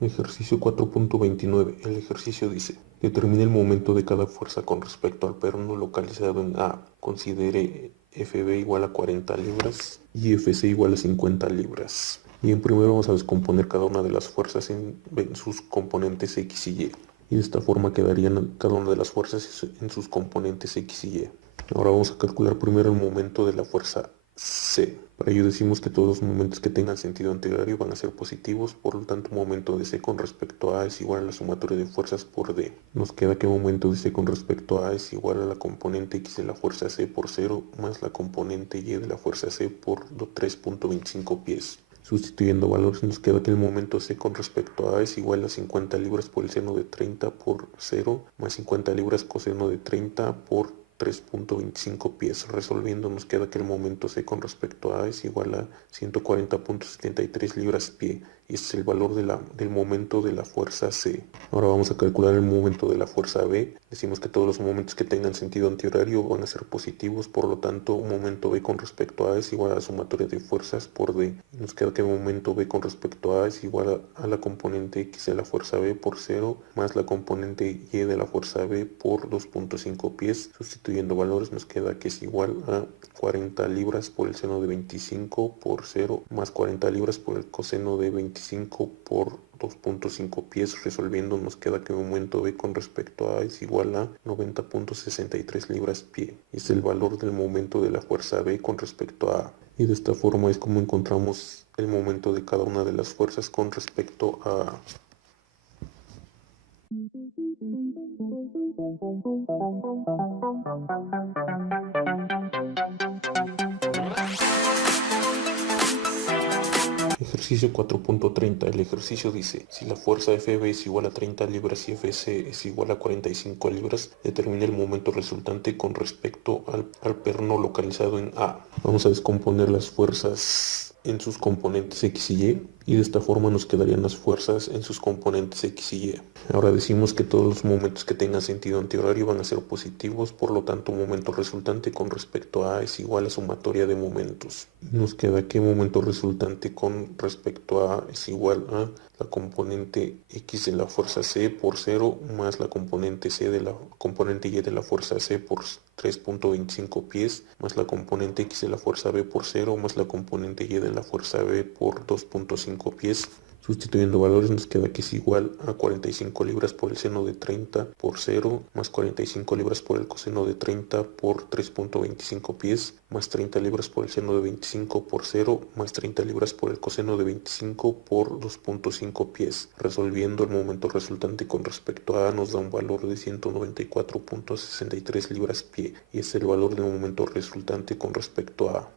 Ejercicio 4.29. El ejercicio dice: determine el momento de cada fuerza con respecto al perno localizado en A. Considere FB igual a 40 libras y FC igual a 50 libras. Bien, primero vamos a descomponer cada una de las fuerzas en sus componentes X y Y. Y de esta forma quedarían cada una de las fuerzas en sus componentes X y Y. Ahora vamos a calcular primero el momento de la fuerza C. Para ello decimos que todos los momentos que tengan sentido antihorario van a ser positivos, por lo tanto momento de C con respecto a es igual a la sumatoria de fuerzas por D. Nos queda que momento de C con respecto a es igual a la componente X de la fuerza C por 0 más la componente Y de la fuerza C por 3.25 pies. Sustituyendo valores nos queda que el momento C con respecto a es igual a 50 libras por el seno de 30 por 0 más 50 libras coseno de 30 por 3.25 pies. Resolviendo nos queda que el momento C con respecto a es igual a 140.73 libras pie. Y este es el valor del momento de la fuerza C. Ahora vamos a calcular el momento de la fuerza B. Decimos que todos los momentos que tengan sentido antihorario van a ser positivos, por lo tanto un momento B con respecto a es igual a la sumatoria de fuerzas por D. Y nos queda que el momento B con respecto a es igual a la componente X de la fuerza B por 0 más la componente Y de la fuerza B por 2.5 pies. Sustituyendo valores nos queda que es igual a 40 libras por el seno de 25 por 0 más 40 libras por el coseno de 25 por 2.5 pies. Resolviendo nos queda que el momento B con respecto a es igual a 90.63 libras pie. Es el valor del momento de la fuerza B con respecto a A. Y de esta forma es como encontramos el momento de cada una de las fuerzas con respecto a A. Ejercicio 4.30. El ejercicio dice: si la fuerza FB es igual a 30 libras y FC es igual a 45 libras, determine el momento resultante con respecto al perno localizado en A. Vamos a descomponer las fuerzas en sus componentes X y de esta forma nos quedarían las fuerzas en sus componentes X y Y. Ahora decimos que todos los momentos que tengan sentido antihorario van a ser positivos, por lo tanto momento resultante con respecto a A es igual a sumatoria de momentos. Nos queda que momento resultante con respecto a A es igual a la componente X de la fuerza C por 0 más la componente Y de la fuerza C por 3.25 pies más la componente X de la fuerza B por 0 más la componente Y de la fuerza B por 2.5 pies. Sustituyendo valores nos queda que es igual a 45 libras por el seno de 30 por 0 más 45 libras por el coseno de 30 por 3.25 pies más 30 libras por el seno de 25 por 0 más 30 libras por el coseno de 25 por 2.5 pies. Resolviendo el momento resultante con respecto a A nos da un valor de 194.63 libras pie y es el valor del momento resultante con respecto a A.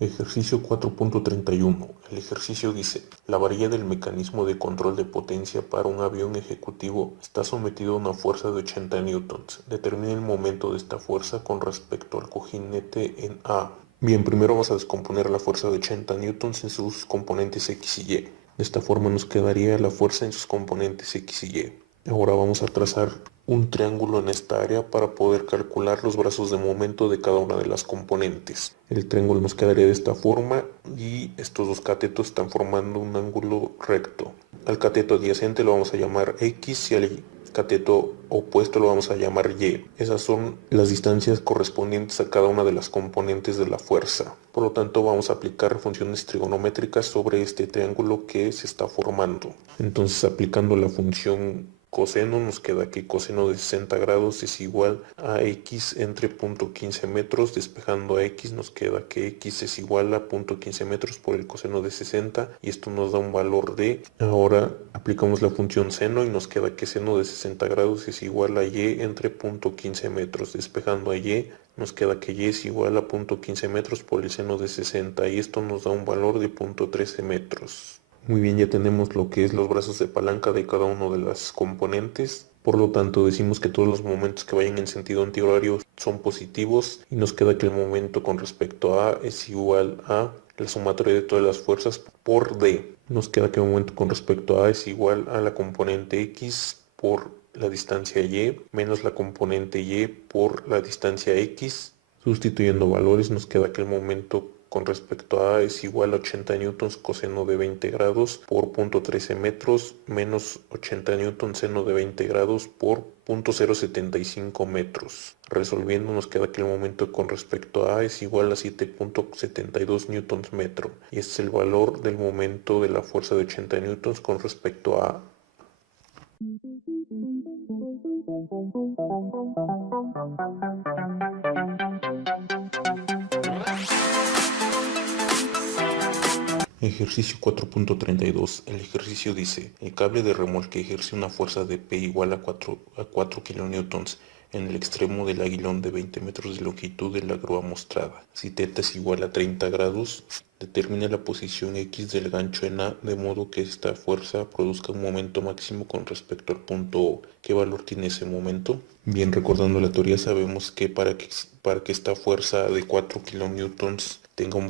Ejercicio 4.31. El ejercicio dice: la varilla del mecanismo de control de potencia para un avión ejecutivo está sometido a una fuerza de 80 newtons. Determine el momento de esta fuerza con respecto al cojinete en A. Bien, primero vamos a descomponer la fuerza de 80 newtons en sus componentes X y Y. De esta forma nos quedaría la fuerza en sus componentes X y Y. Ahora vamos a trazar un triángulo en esta área para poder calcular los brazos de momento de cada una de las componentes. El triángulo nos quedaría de esta forma y estos dos catetos están formando un ángulo recto. Al cateto adyacente lo vamos a llamar X y al cateto opuesto lo vamos a llamar Y. Esas son las distancias correspondientes a cada una de las componentes de la fuerza. Por lo tanto vamos a aplicar funciones trigonométricas sobre este triángulo que se está formando. Entonces aplicando la función coseno nos queda que coseno de 60 grados es igual a x entre 0.15 metros. Despejando a x nos queda que x es igual a 0.15 metros por el coseno de 60 y esto nos da un valor de. Ahora aplicamos la función seno y nos queda que seno de 60 grados es igual a y entre 0.15 metros. Despejando a y nos queda que y es igual a 0.15 metros por el seno de 60 y esto nos da un valor de 0.13 metros. Muy bien, ya tenemos lo que es los brazos de palanca de cada uno de las componentes. Por lo tanto, decimos que todos los momentos que vayan en sentido antihorario son positivos y nos queda que el momento con respecto a A es igual a la sumatoria de todas las fuerzas por D. Nos queda que el momento con respecto a A es igual a la componente X por la distancia Y menos la componente Y por la distancia X. Sustituyendo valores nos queda que el momento con respecto a A es igual a 80 newtons coseno de 20 grados por 0.13 metros menos 80 newtons seno de 20 grados por 0.075 metros. Resolviendo nos queda que el momento con respecto a A es igual a 7.72 newtons metro. Y este es el valor del momento de la fuerza de 80 newtons con respecto a A. Ejercicio 4.32. El ejercicio dice, el cable de remolque ejerce una fuerza de P igual a 4 kilonewtons en el extremo del aguilón de 20 metros de longitud de la grúa mostrada. Si θ es igual a 30 grados, determina la posición X del gancho en A de modo que esta fuerza produzca un momento máximo con respecto al punto O. ¿Qué valor tiene ese momento? Bien, recordando la teoría, sabemos que para que esta fuerza de 4 kilonewtons tenga un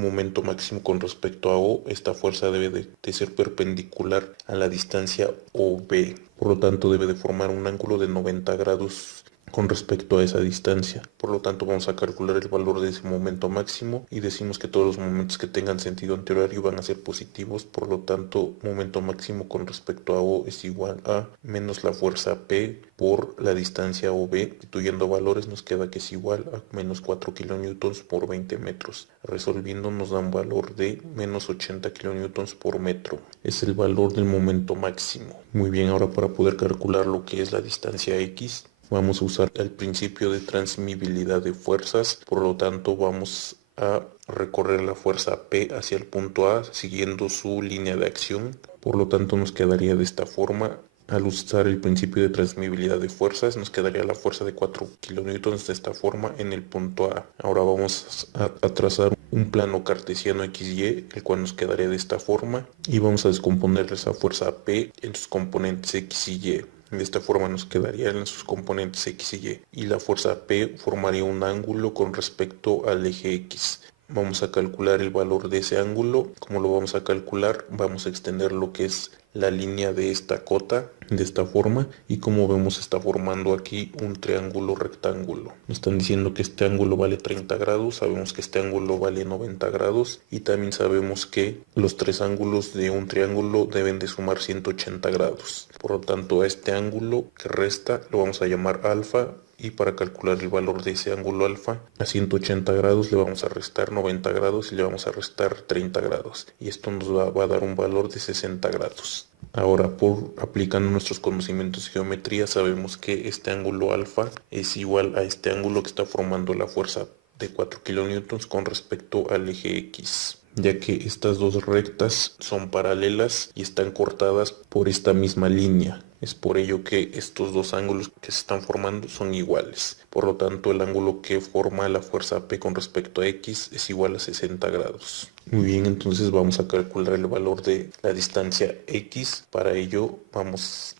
momento máximo con respecto a O, esta fuerza debe de ser perpendicular a la distancia OB. Por lo tanto, debe de formar un ángulo de 90 grados con respecto a esa distancia. Por lo tanto, vamos a calcular el valor de ese momento máximo y decimos que todos los momentos que tengan sentido antihorario van a ser positivos. Por lo tanto, momento máximo con respecto a O es igual a menos la fuerza P por la distancia OB. Sustituyendo valores nos queda que es igual a menos 4 kilonewtons por 20 metros. Resolviendo nos da un valor de menos 80 kilonewtons por metro. Es el valor del momento máximo. Muy bien, ahora para poder calcular lo que es la distancia X, vamos a usar el principio de transmisibilidad de fuerzas. Por lo tanto, vamos a recorrer la fuerza P hacia el punto A siguiendo su línea de acción. Por lo tanto, nos quedaría de esta forma. Al usar el principio de transmisibilidad de fuerzas, nos quedaría la fuerza de 4 kilonewtons de esta forma en el punto A. Ahora vamos a trazar un plano cartesiano XY, el cual nos quedaría de esta forma. Y vamos a descomponer esa fuerza P en sus componentes X y Y. De esta forma nos quedarían en sus componentes X y Y. Y la fuerza P formaría un ángulo con respecto al eje X. Vamos a calcular el valor de ese ángulo. ¿Cómo lo vamos a calcular? Vamos a extender lo que es la línea de esta cota de esta forma y como vemos está formando aquí un triángulo rectángulo. Nos están diciendo que este ángulo vale 30 grados, sabemos que este ángulo vale 90 grados y también sabemos que los tres ángulos de un triángulo deben de sumar 180 grados. Por lo tanto, a este ángulo que resta lo vamos a llamar alfa. Y para calcular el valor de ese ángulo alfa, a 180 grados le vamos a restar 90 grados y le vamos a restar 30 grados. Y esto nos va a dar un valor de 60 grados. Ahora, aplicando nuestros conocimientos de geometría, sabemos que este ángulo alfa es igual a este ángulo que está formando la fuerza de 4 kilonewtons con respecto al eje X, ya que estas dos rectas son paralelas y están cortadas por esta misma línea. Es por ello que estos dos ángulos que se están formando son iguales. Por lo tanto, el ángulo que forma la fuerza P con respecto a X es igual a 60 grados. Muy bien, entonces vamos a calcular el valor de la distancia X. Para ello,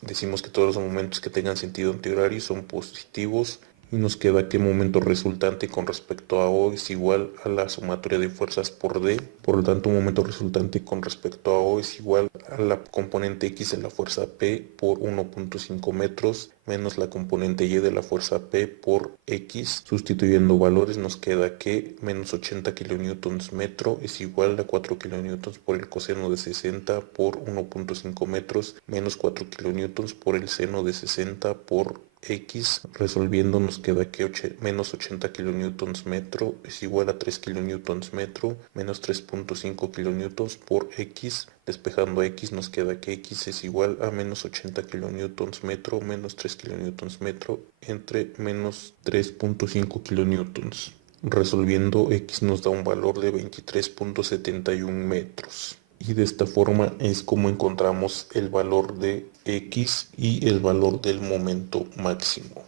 decimos que todos los momentos que tengan sentido antihorario son positivos. Y nos queda que momento resultante con respecto a O es igual a la sumatoria de fuerzas por D. Por lo tanto, un momento resultante con respecto a O es igual a la componente X de la fuerza P por 1.5 metros menos la componente Y de la fuerza P por X. Sustituyendo valores nos queda que menos 80 kilonewtons metro es igual a 4 kilonewtons por el coseno de 60 por 1.5 metros menos 4 kilonewtons por el seno de 60 por X. Resolviendo nos queda que menos 80 kilonewtons metro es igual a 3 kilonewtons metro menos 3.5 kilonewtons por X. Despejando a X nos queda que X es igual a menos 80 kilonewtons metro menos 3 kilonewtons metro entre menos 3.5 kilonewtons. Resolviendo X nos da un valor de 23.71 metros. Y de esta forma es como encontramos el valor de X y el valor del momento máximo.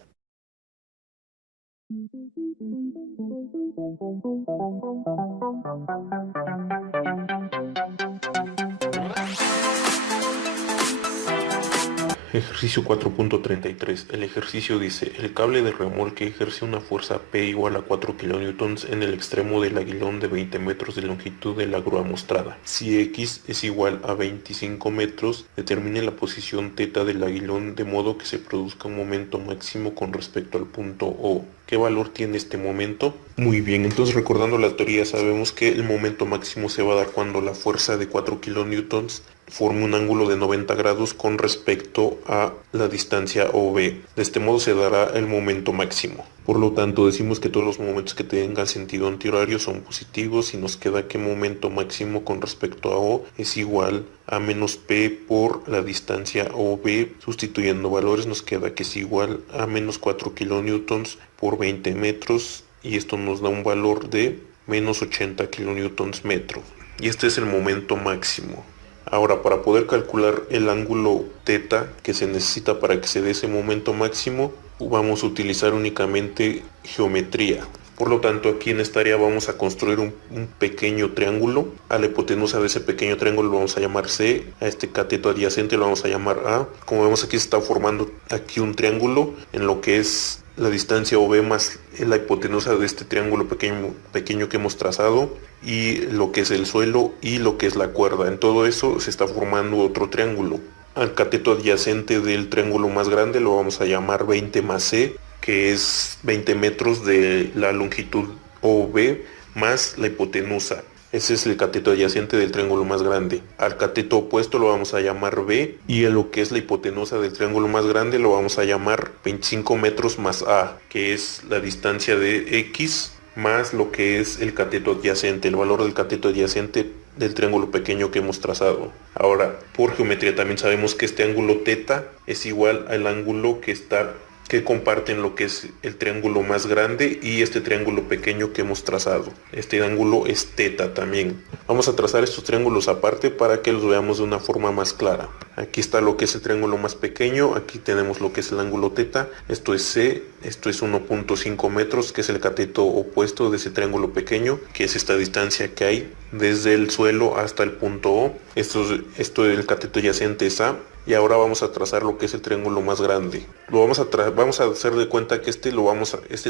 Ejercicio 4.33. El ejercicio dice, el cable de remolque ejerce una fuerza P igual a 4 kilonewtons en el extremo del aguilón de 20 metros de longitud de la grúa mostrada. Si X es igual a 25 metros, determine la posición θ del aguilón de modo que se produzca un momento máximo con respecto al punto O. ¿Qué valor tiene este momento? Muy bien, entonces recordando la teoría sabemos que el momento máximo se va a dar cuando la fuerza de 4 kilonewtons forme un ángulo de 90 grados con respecto a la distancia OB. De este modo se dará el momento máximo. Por lo tanto, decimos que todos los momentos que tengan sentido antihorario son positivos y nos queda que momento máximo con respecto a O es igual a menos P por la distancia OB. Sustituyendo valores nos queda que es igual a menos 4 kilonewtons por 20 metros y esto nos da un valor de menos 80 kilonewtons metro. Y este es el momento máximo. Ahora, para poder calcular el ángulo θ que se necesita para que se dé ese momento máximo, vamos a utilizar únicamente geometría. Por lo tanto, aquí en esta área vamos a construir un pequeño triángulo. A la hipotenusa de ese pequeño triángulo lo vamos a llamar C, a este cateto adyacente lo vamos a llamar A. Como vemos aquí se está formando aquí un triángulo en lo que es la distancia OB más la hipotenusa de este triángulo pequeño que hemos trazado y lo que es el suelo y lo que es la cuerda. En todo eso se está formando otro triángulo. Al cateto adyacente del triángulo más grande lo vamos a llamar 20 más C, que es 20 metros de la longitud OB más la hipotenusa. Ese es el cateto adyacente del triángulo más grande. Al cateto opuesto lo vamos a llamar B y a lo que es la hipotenusa del triángulo más grande lo vamos a llamar 25 metros más A, que es la distancia de X más lo que es el cateto adyacente, el valor del cateto adyacente del triángulo pequeño que hemos trazado. Ahora, por geometría también sabemos que este ángulo θ es igual al ángulo que comparten lo que es el triángulo más grande y este triángulo pequeño que hemos trazado. Este ángulo es θ también. Vamos a trazar estos triángulos aparte para que los veamos de una forma más clara. Aquí está lo que es el triángulo más pequeño, aquí tenemos lo que es el ángulo θ, esto es C, esto es 1.5 metros, que es el cateto opuesto de ese triángulo pequeño, que es esta distancia que hay desde el suelo hasta el punto O. Esto del cateto adyacente es A. Y ahora vamos a trazar lo que es el triángulo más grande. Vamos a hacer de cuenta que este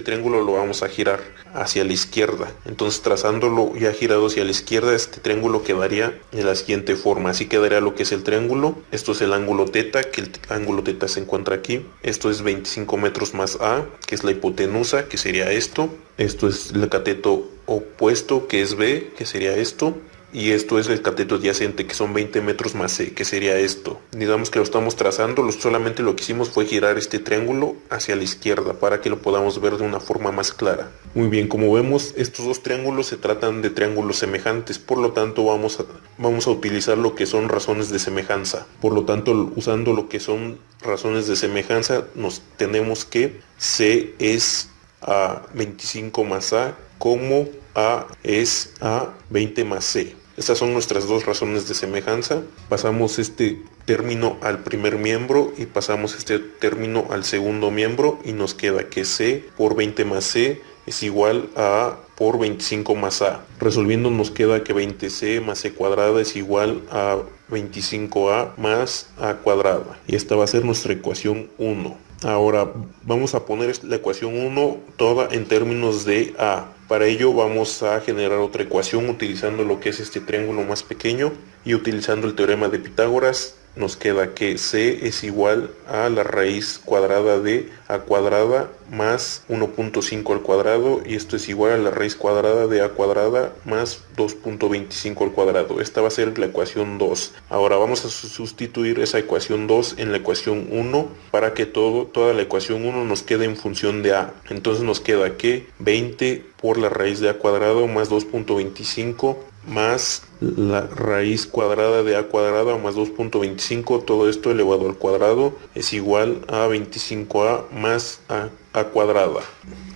triángulo lo vamos a girar hacia la izquierda. Entonces trazándolo ya girado hacia la izquierda, este triángulo quedaría de la siguiente forma. Así quedaría lo que es el triángulo. Esto es el ángulo θ, que el ángulo θ se encuentra aquí. Esto es 25 metros más A, que es la hipotenusa, que sería esto. Esto es el cateto opuesto, que es B, que sería esto. Y esto es el cateto adyacente, que son 20 metros más C, que sería esto. Digamos que lo estamos trazando, solamente lo que hicimos fue girar este triángulo hacia la izquierda para que lo podamos ver de una forma más clara. Muy bien, como vemos, estos dos triángulos se tratan de triángulos semejantes, por lo tanto vamos a utilizar lo que son razones de semejanza. Por lo tanto, usando lo que son razones de semejanza, nos tenemos que C es a 25 más A, como A es a 20 más C. Estas son nuestras dos razones de semejanza. Pasamos este término al primer miembro y pasamos este término al segundo miembro y nos queda que C por 20 más C es igual a A por 25 más A. Resolviendo nos queda que 20C más C cuadrada es igual a 25A más A cuadrada. Y esta va a ser nuestra ecuación 1. Ahora vamos a poner la ecuación 1 toda en términos de A. Para ello vamos a generar otra ecuación utilizando lo que es este triángulo más pequeño y utilizando el teorema de Pitágoras nos queda que C es igual a la raíz cuadrada de A cuadrada más 1.5 al cuadrado y esto es igual a la raíz cuadrada de A cuadrada más 2.25 al cuadrado. Esta va a ser la ecuación 2. Ahora vamos a sustituir esa ecuación 2 en la ecuación 1 para que toda la ecuación 1 nos quede en función de A. Entonces nos queda que 20 por la raíz de A cuadrado más 2.25 más la raíz cuadrada de A cuadrada más 2.25, todo esto elevado al cuadrado es igual a 25A más A cuadrada.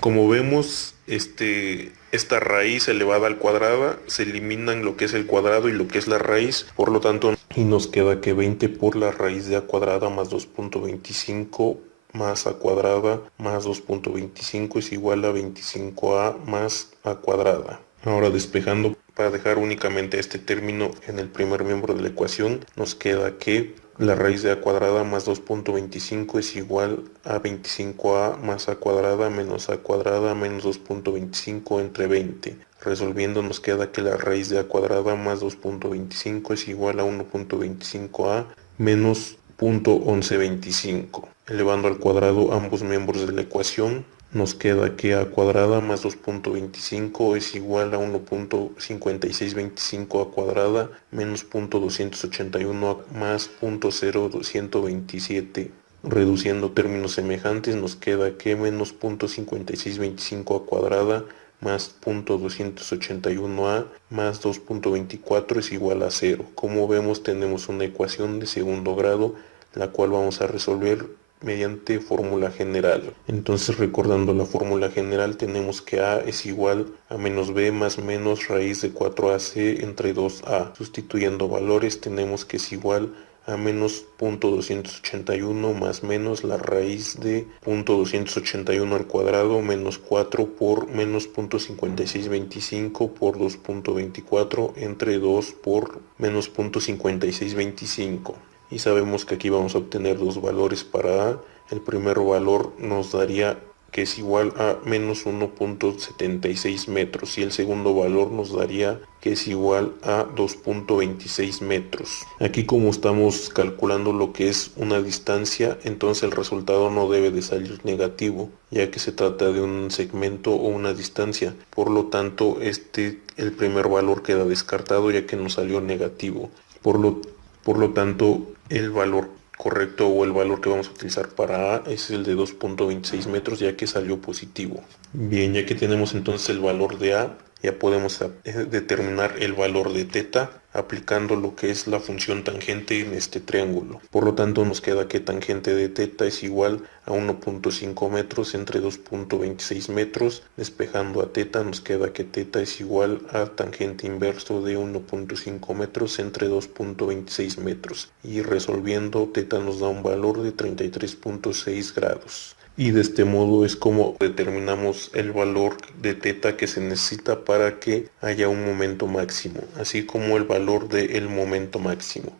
Como vemos, esta raíz elevada al cuadrado se eliminan lo que es el cuadrado y lo que es la raíz, por lo tanto, y nos queda que 20 por la raíz de A cuadrada más 2.25 más A cuadrada más 2.25 es igual a 25A más A cuadrada. Ahora despejando para dejar únicamente este término en el primer miembro de la ecuación, nos queda que la raíz de A cuadrada más 2.25 es igual a 25A más A cuadrada menos A cuadrada menos 2.25 entre 20. Resolviendo nos queda que la raíz de A cuadrada más 2.25 es igual a 1.25A menos 0.1125. Elevando al cuadrado ambos miembros de la ecuación, nos queda que a cuadrada más 2.25 es igual a 1.5625 a cuadrada menos 0.281 más 0.0227. Reduciendo términos semejantes nos queda que menos 0.5625 a cuadrada más 0.281a más 2.24 es igual a 0. Como vemos, tenemos una ecuación de segundo grado, la cual vamos a resolver mediante fórmula general. Entonces, recordando la fórmula general, tenemos que a es igual a menos b más menos raíz de 4ac entre 2a. Sustituyendo valores, tenemos que es igual a menos 0.281 más menos la raíz de 0.281 al cuadrado menos 4 por menos 0.5625 por 2.24 entre 2 por menos 0.5625. Y sabemos que aquí vamos a obtener dos valores para a. El primer valor nos daría que es igual a menos 1.76 metros y el segundo valor nos daría que es igual a 2.26 metros. Aquí, como estamos calculando lo que es una distancia, entonces el resultado no debe de salir negativo, ya que se trata de un segmento o una distancia. Por lo tanto, el primer valor queda descartado, ya que nos salió negativo. Por lo tanto, el valor correcto o el valor que vamos a utilizar para A es el de 2.26 metros, ya que salió positivo. Bien, ya que tenemos entonces el valor de A, ya podemos determinar el valor de θ aplicando lo que es la función tangente en este triángulo. Por lo tanto, nos queda que tangente de θ es igual a 1.5 metros entre 2.26 metros. Despejando a θ, nos queda que θ es igual a tangente inverso de 1.5 metros entre 2.26 metros. Y resolviendo, θ nos da un valor de 33.6 grados. Y de este modo es como determinamos el valor de θ que se necesita para que haya un momento máximo, así como el valor del momento máximo.